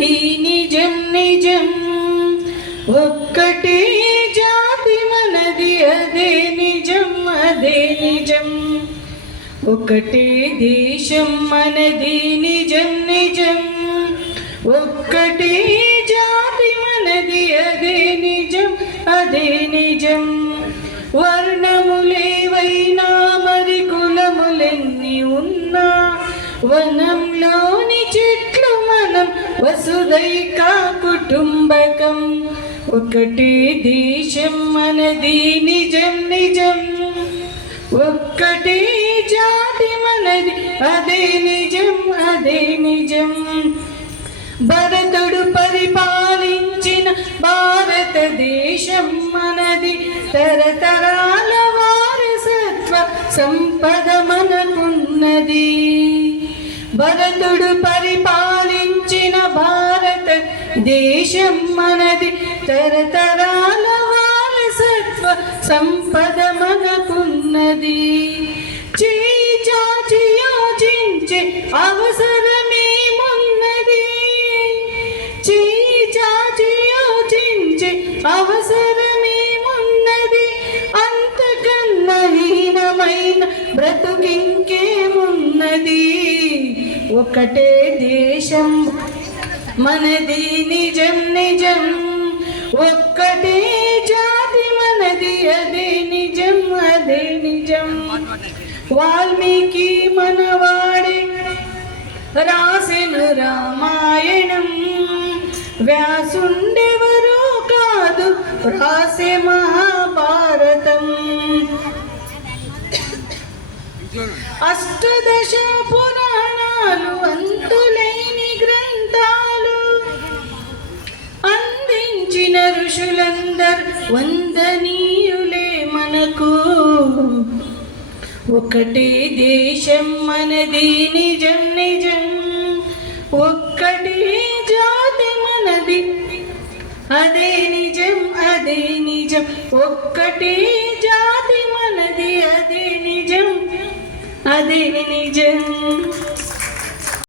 మనది నిజం నిజం. ఒక్కటే జాతి మనది అదే నిజం అదే నిజం. ఒకటే దేశం మనది నిజం నిజం. ఒక్కటే జాతి మనది అదే నిజం అదే నిజం. వర్ణములేవైనా మరి కులములెన్ని ఉన్నా వనంలోని చెట్లు ధనం వసుదైక కుటుంబకం. ఒకటి దేశం మనది నిజం నిజం. ఒక్కటి జాతి మనది అదే నిజం అదే నిజం. భరతుడు పరిపాలించిన భారతదేశం మనది. తరతరాల వారసత్వ సంపద మనకున్నది. భరతుడు దేశం మనది తరతరాల వారసత్వ సంపద మనకున్నది. చేయి చాచి యోచించే అవసరమేమున్నది చేయి చాచి యోచించే అవసరమేమున్నది అంతకన్నా హీనమైన బ్రతుకింకేమున్నది ఒకటే దేశం మనది నిజం నిజం. ఒక్కటే జాతి మనది అదే నిజం అదే నిజం. వాల్మీకి మనవాడే రాసిన రామాయణం. వ్యాసుండెవరో కాదు రాసే మహాభారతం. అష్టదశ పురాణాలు అంత మనుషులందరు వందనీయులే మనకు. ఒకటే దేశం మనది నిజం నిజం. ఒక్కటే జాతి మనది. అదే నిజం అదే నిజం. ఒక్కటే జాతి మనది అదే నిజం అదే నిజం.